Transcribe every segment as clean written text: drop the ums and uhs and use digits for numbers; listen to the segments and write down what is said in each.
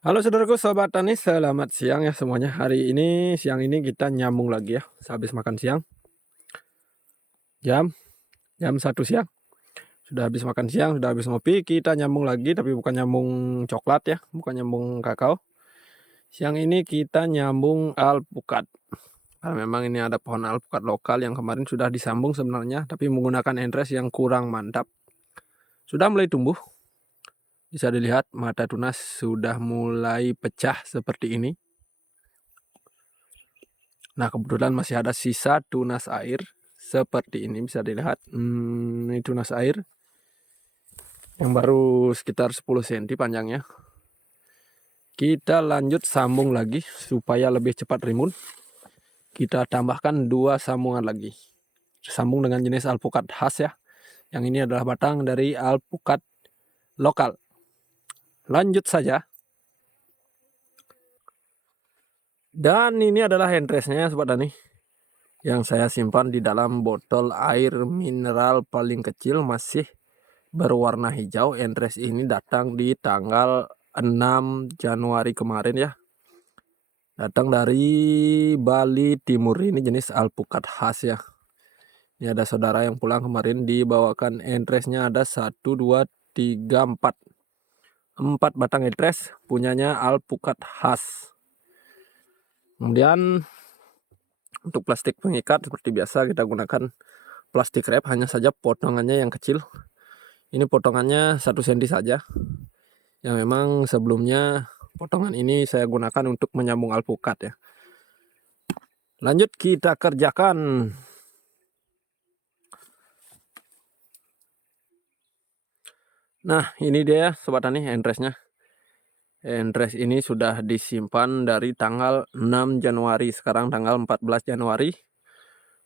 Halo saudaraku, sobat tani, selamat siang ya semuanya. Siang ini kita nyambung lagi ya, sehabis makan siang, jam jam 1 siang. Sudah habis makan siang, sudah habis ngopi, kita nyambung lagi, tapi bukan nyambung coklat ya, bukan nyambung kakao. Siang ini kita nyambung alpukat. Karena memang ini ada pohon alpukat lokal yang kemarin sudah disambung sebenarnya, tapi menggunakan entres yang kurang mantap. Sudah mulai tumbuh, bisa dilihat mata tunas sudah mulai pecah seperti ini. Nah, kebetulan masih ada sisa tunas air seperti ini, bisa dilihat. Ini tunas air yang baru sekitar 10 cm panjangnya. Kita lanjut sambung lagi supaya lebih cepat rimbun. Kita tambahkan 2 sambungan lagi. Sambung dengan jenis alpukat khas ya. Yang ini adalah batang dari alpukat lokal. Lanjut saja. Dan ini adalah entresnya sobat tani, yang saya simpan di dalam botol air mineral paling kecil, masih berwarna hijau. Entres ini datang di tanggal 6 Januari kemarin ya. Datang dari Bali Timur, ini jenis alpukat khas ya. Ini ada saudara yang pulang kemarin dibawakan entresnya, ada 1, 2, 3, 4 batang entres punyanya alpukat khas. Kemudian untuk plastik pengikat seperti biasa kita gunakan plastik wrap, hanya saja potongannya yang kecil. Ini potongannya 1 cm saja. Yang memang sebelumnya potongan ini saya gunakan untuk menyambung alpukat ya. Lanjut kita kerjakan. Nah, ini dia sobat tani entresnya. Entres ini sudah disimpan dari tanggal 6 Januari, sekarang tanggal 14 Januari.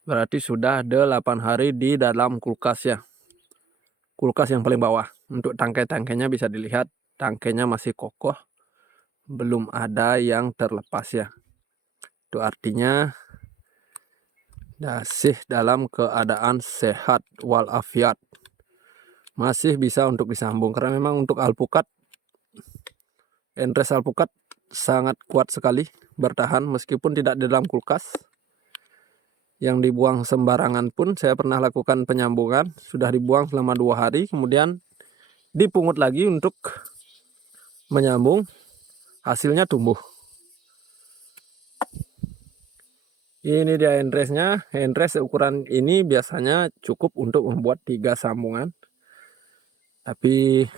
Berarti sudah 8 hari di dalam kulkas ya. Kulkas yang paling bawah. Untuk tangkai-tangkainya bisa dilihat, tangkainya masih kokoh, belum ada yang terlepas ya. Itu artinya masih dalam keadaan sehat walafiat, masih bisa untuk disambung. Karena memang untuk alpukat, entres alpukat sangat kuat sekali bertahan meskipun tidak di dalam kulkas. Yang dibuang sembarangan pun saya pernah lakukan penyambungan, sudah dibuang selama 2 hari, kemudian dipungut lagi untuk menyambung, hasilnya tumbuh. Ini dia entresnya. Entres ukuran ini biasanya cukup untuk membuat 3 sambungan. Tapi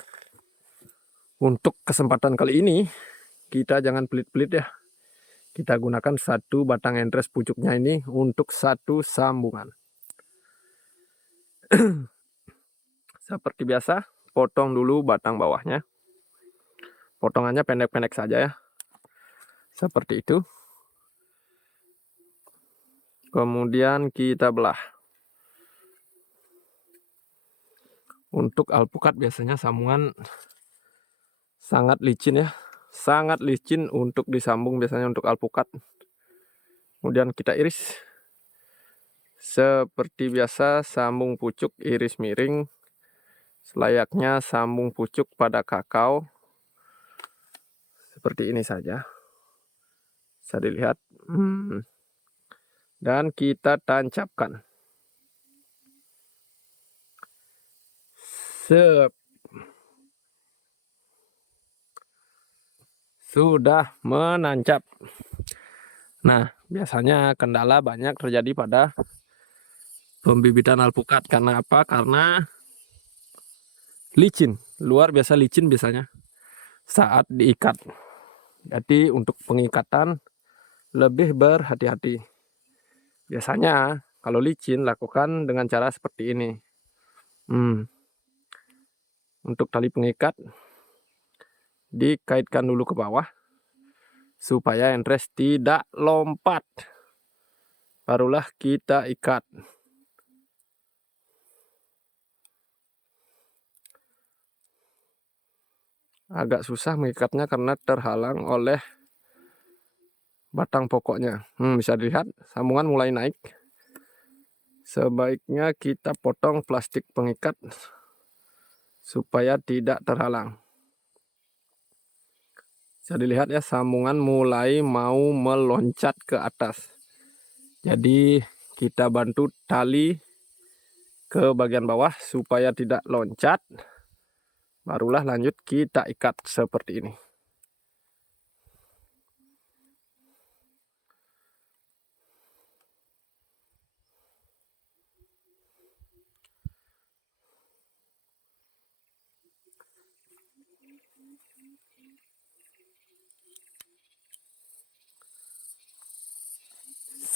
untuk kesempatan kali ini kita jangan pelit-pelit ya. Kita gunakan 1 batang entres pucuknya ini untuk 1 sambungan. Seperti biasa, potong dulu batang bawahnya. Potongannya pendek-pendek saja ya. Seperti itu. Kemudian kita belah. Untuk alpukat biasanya sambungan sangat licin ya. Sangat licin untuk disambung biasanya untuk alpukat. Kemudian kita iris. Seperti biasa, sambung pucuk iris miring. Selayaknya sambung pucuk pada kakao. Seperti ini saja. Bisa dilihat. Dan kita tancapkan. Sudah menancap. Nah, biasanya kendala banyak terjadi pada pembibitan alpukat. Karena apa? Karena licin, luar biasa licin biasanya saat diikat. Jadi untuk pengikatan lebih berhati-hati. Biasanya kalau licin lakukan dengan cara seperti ini. Untuk tali pengikat dikaitkan dulu ke bawah supaya entres tidak lompat. Barulah kita ikat. Agak susah mengikatnya karena terhalang oleh batang pokoknya. Bisa dilihat sambungan mulai naik. Sebaiknya kita potong plastik pengikat supaya tidak terhalang. Bisa dilihat ya, sambungan mulai mau meloncat ke atas. Jadi kita bantu tali ke bagian bawah supaya tidak loncat. Barulah lanjut kita ikat seperti ini.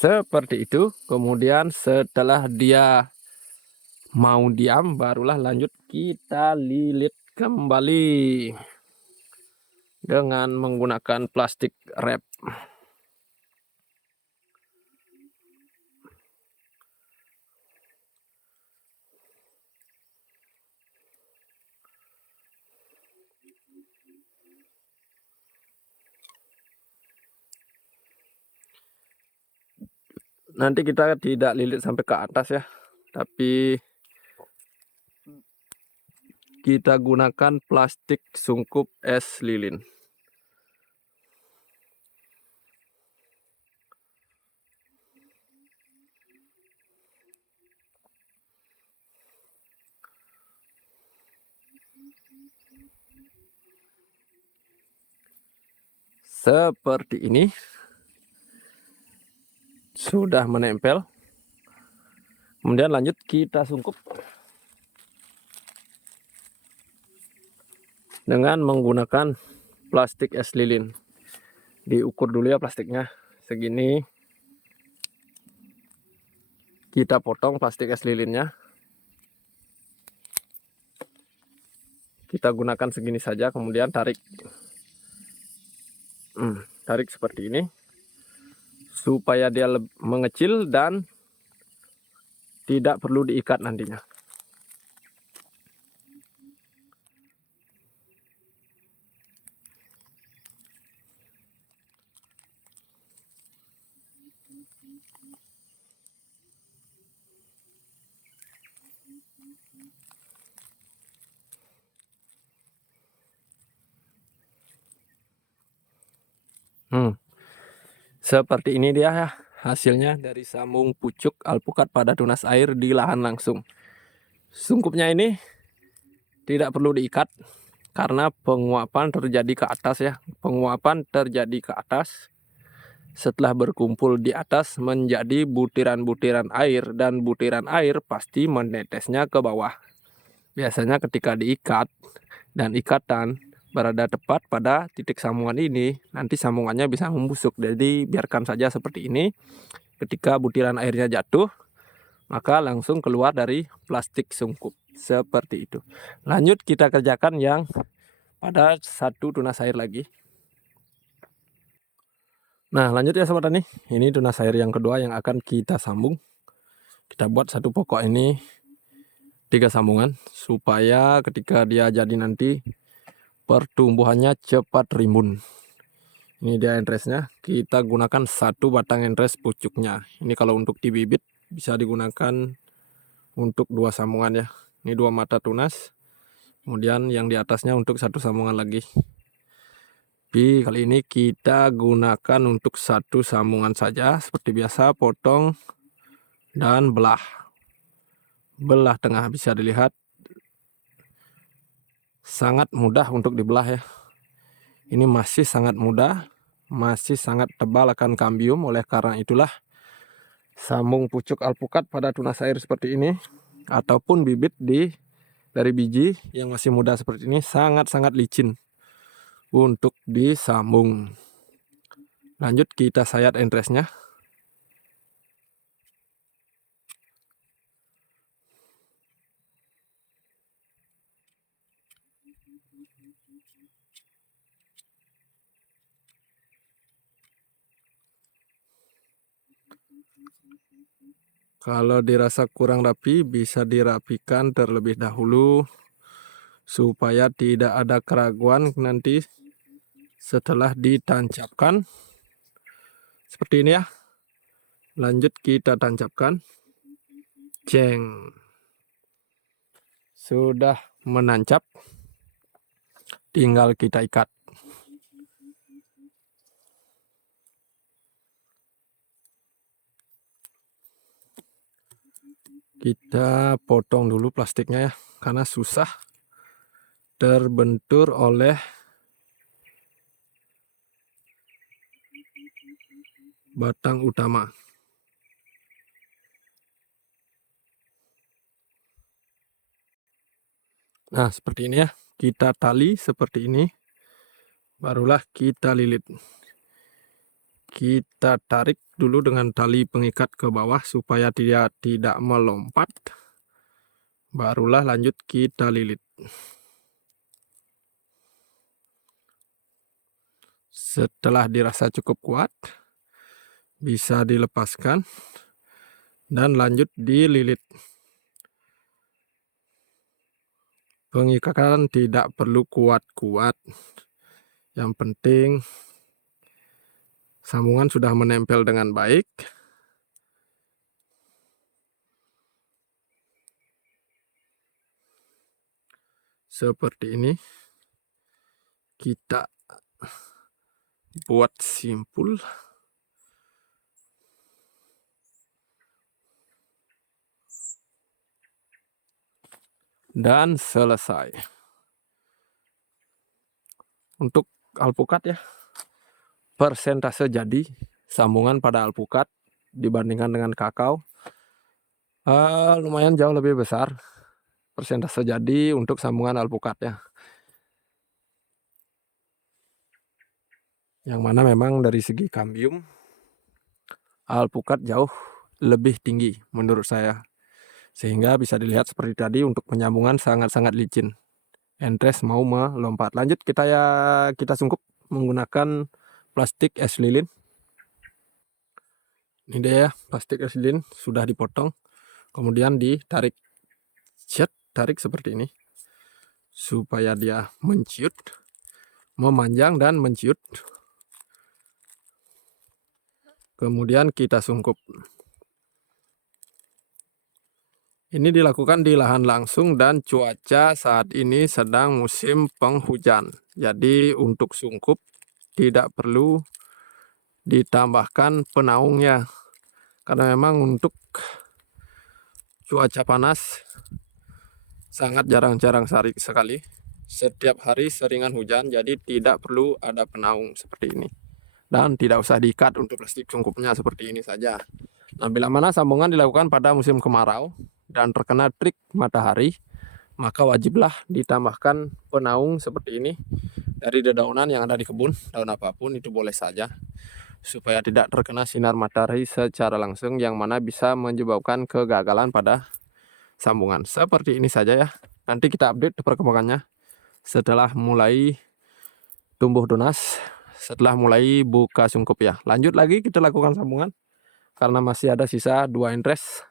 Seperti itu. Kemudian setelah dia mau diam, barulah lanjut kita lilit kembali dengan menggunakan plastik wrap. Nanti kita tidak lilit sampai ke atas ya, tapi kita gunakan plastik sungkup es lilin. Seperti ini. Sudah menempel. Kemudian lanjut kita sungkup dengan menggunakan plastik es lilin. Diukur dulu ya plastiknya segini. Kita potong plastik es lilinnya. Kita gunakan segini saja, kemudian tarik. Tarik seperti ini supaya dia mengecil dan tidak perlu diikat nantinya. Seperti ini dia ya hasilnya dari sambung pucuk alpukat pada tunas air di lahan langsung. Sungkupnya ini tidak perlu diikat karena penguapan terjadi ke atas ya. Penguapan terjadi ke atas. Setelah berkumpul di atas menjadi butiran-butiran air, dan butiran air pasti menetesnya ke bawah. Biasanya ketika diikat dan ikatan berada tepat pada titik sambungan ini, nanti sambungannya bisa membusuk. Jadi biarkan saja seperti ini. Ketika butiran airnya jatuh, maka langsung keluar dari plastik sungkup. Seperti itu. Lanjut kita kerjakan yang pada satu tunas air lagi. Nah lanjut ya sobat tani, ini tunas air yang kedua yang akan kita sambung. Kita buat satu pokok ini 3 sambungan supaya ketika dia jadi nanti pertumbuhannya cepat rimbun. Ini dia entresnya. Kita gunakan satu batang entres pucuknya. Ini kalau untuk di bibit bisa digunakan untuk 2 sambungan ya. Ini 2 mata tunas. Kemudian yang di atasnya untuk 1 sambungan lagi. Tapi kali ini kita gunakan untuk 1 sambungan saja. Seperti biasa potong dan belah. Belah tengah bisa dilihat. Sangat mudah untuk dibelah ya. Ini masih sangat mudah. Masih sangat tebal akan kambium. Oleh karena itulah sambung pucuk alpukat pada tunas air seperti ini ataupun bibit dari biji yang masih muda seperti ini sangat-sangat licin untuk disambung. Lanjut kita sayat entresnya. Kalau dirasa kurang rapi bisa dirapikan terlebih dahulu supaya tidak ada keraguan nanti setelah ditancapkan. Seperti ini ya. Lanjut kita tancapkan. Ceng. Sudah menancap. Tinggal kita ikat. Kita potong dulu plastiknya ya, karena susah terbentur oleh batang utama. Nah, seperti ini ya. Kita tali seperti ini. Barulah kita lilit. Kita tarik dulu dengan tali pengikat ke bawah supaya dia tidak melompat. Barulah lanjut kita lilit. Setelah dirasa cukup kuat, bisa dilepaskan dan lanjut dililit. Pengikatan tidak perlu kuat-kuat. Yang penting sambungan sudah menempel dengan baik. Seperti ini. Kita buat simpul. Dan selesai. Untuk alpukat ya, persentase jadi sambungan pada alpukat dibandingkan dengan kakao lumayan jauh lebih besar persentase jadi untuk sambungan alpukat ya, yang mana memang dari segi kambium alpukat jauh lebih tinggi menurut saya, sehingga bisa dilihat seperti tadi untuk penyambungan sangat-sangat licin. Entres mau melompat. Lanjut kita sungkup menggunakan plastik es lilin. Ini dia ya, plastik es lilin sudah dipotong, kemudian ditarik, tarik seperti ini supaya dia menciut, memanjang dan menciut. Kemudian kita sungkup. Ini dilakukan di lahan langsung dan cuaca saat ini sedang musim penghujan. Jadi untuk sungkup tidak perlu ditambahkan penaungnya. Karena memang untuk cuaca panas sangat jarang-jarang sekali. Setiap hari seringan hujan, jadi tidak perlu ada penaung seperti ini. Dan tidak usah diikat untuk plastik sungkupnya, seperti ini saja. Nah, bila mana sambungan dilakukan pada musim kemarau dan terkena terik matahari, maka wajiblah ditambahkan penaung seperti ini dari dedaunan yang ada di kebun, daun apapun itu boleh saja, supaya tidak terkena sinar matahari secara langsung, yang mana bisa menyebabkan kegagalan pada sambungan. Seperti ini saja ya. Nanti kita update perkembangannya setelah mulai tumbuh tunas, setelah mulai buka sungkup ya. Lanjut lagi kita lakukan sambungan karena masih ada sisa 2 entres.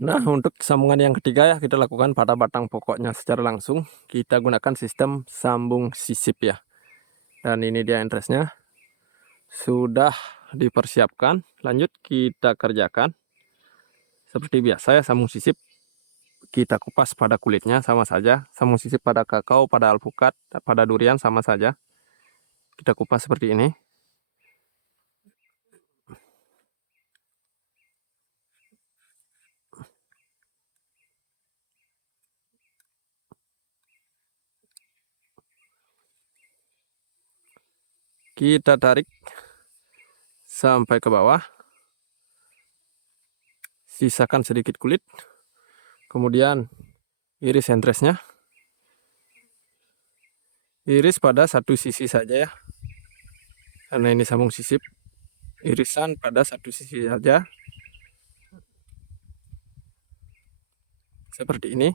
Nah, untuk sambungan yang ketiga ya, kita lakukan pada batang pokoknya secara langsung. Kita gunakan sistem sambung sisip ya. Dan ini dia entresnya. Sudah dipersiapkan. Lanjut kita kerjakan. Seperti biasa ya, sambung sisip. Kita kupas pada kulitnya sama saja. Sambung sisip pada kakao, pada alpukat, pada durian sama saja. Kita kupas seperti ini. Kita tarik sampai ke bawah. Sisakan sedikit kulit. Kemudian iris entresnya. Iris pada satu sisi saja ya. Karena ini sambung sisip. Irisan pada satu sisi saja. Seperti ini.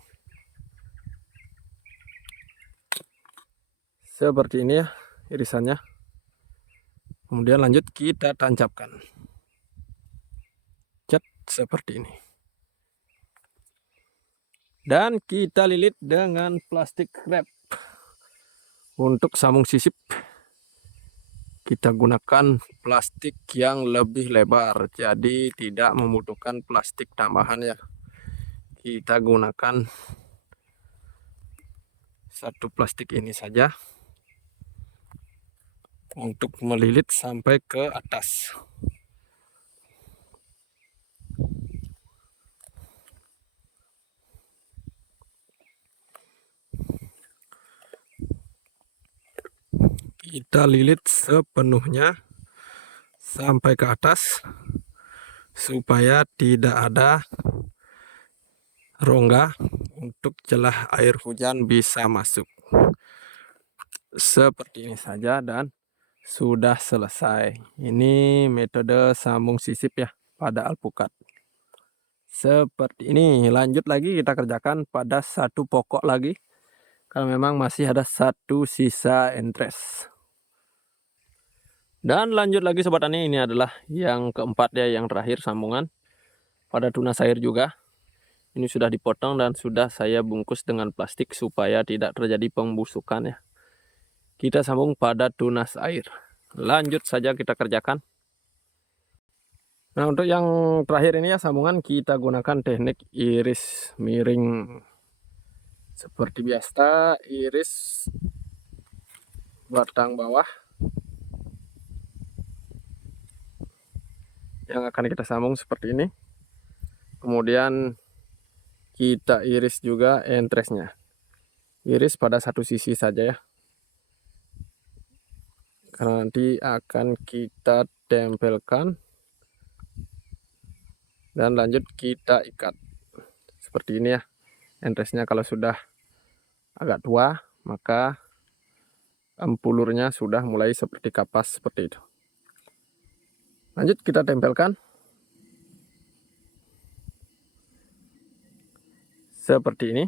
Seperti ini ya irisannya. Kemudian lanjut kita tancapkan. Cat seperti ini. Dan kita lilit dengan plastik wrap. Untuk sambung sisip kita gunakan plastik yang lebih lebar, jadi tidak membutuhkan plastik tambahan ya. Kita gunakan satu plastik ini saja untuk melilit sampai ke atas. kita lilit sepenuhnya sampai ke atas supaya tidak ada rongga untuk celah air hujan bisa masuk. Seperti ini saja dan sudah selesai. Ini metode sambung sisip ya pada alpukat. Seperti ini. Lanjut lagi kita kerjakan pada satu pokok lagi, kalau memang masih ada satu sisa entres. Dan lanjut lagi sobat tani, ini adalah yang keempat ya, yang terakhir sambungan pada tunas air juga. Ini sudah dipotong dan sudah saya bungkus dengan plastik supaya tidak terjadi pembusukan ya. Kita sambung pada tunas air. Lanjut saja kita kerjakan. Nah, untuk yang terakhir ini ya sambungan, kita gunakan teknik iris miring. Seperti biasa, iris batang bawah yang akan kita sambung seperti ini. Kemudian kita iris juga entresnya. Iris pada satu sisi saja ya, karena nanti akan kita tempelkan dan lanjut kita ikat seperti ini ya. Entresnya kalau sudah agak tua, maka empulurnya sudah mulai seperti kapas seperti itu. Lanjut kita tempelkan seperti ini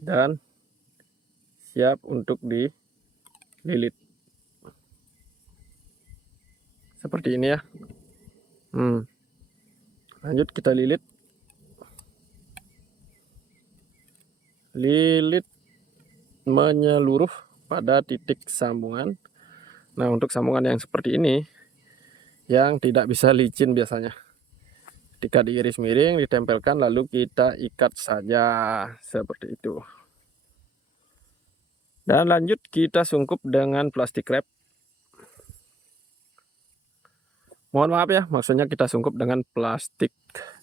dan siap untuk dililit seperti ini ya. Lanjut kita lilit menyeluruh pada titik sambungan. Nah, untuk sambungan yang seperti ini yang tidak bisa licin biasanya, ketika diiris miring ditempelkan lalu kita ikat saja seperti itu. Dan lanjut kita sungkup dengan plastik wrap. Mohon maaf ya, maksudnya kita sungkup dengan plastik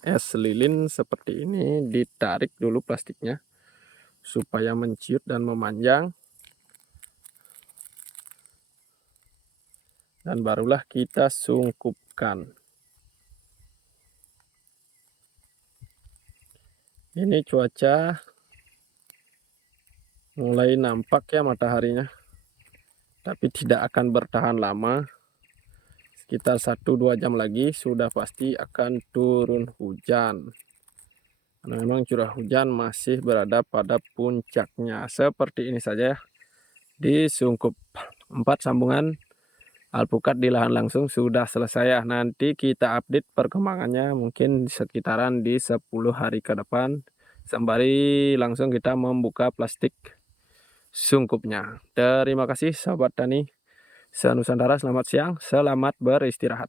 es lilin seperti ini. Ditarik dulu plastiknya supaya menciut dan memanjang, dan barulah kita sungkupkan. Ini cuaca mulai nampak ya mataharinya, tapi tidak akan bertahan lama. Sekitar 1-2 jam lagi sudah pasti akan turun hujan. Karena memang curah hujan masih berada pada puncaknya. Seperti ini saja ya, disungkup. 4 sambungan alpukat di lahan langsung sudah selesai ya. Nanti kita update perkembangannya mungkin sekitaran di 10 hari ke depan, sembari langsung kita membuka plastik sungkupnya. Terima kasih sahabat tani se-Nusantara, selamat siang, selamat beristirahat.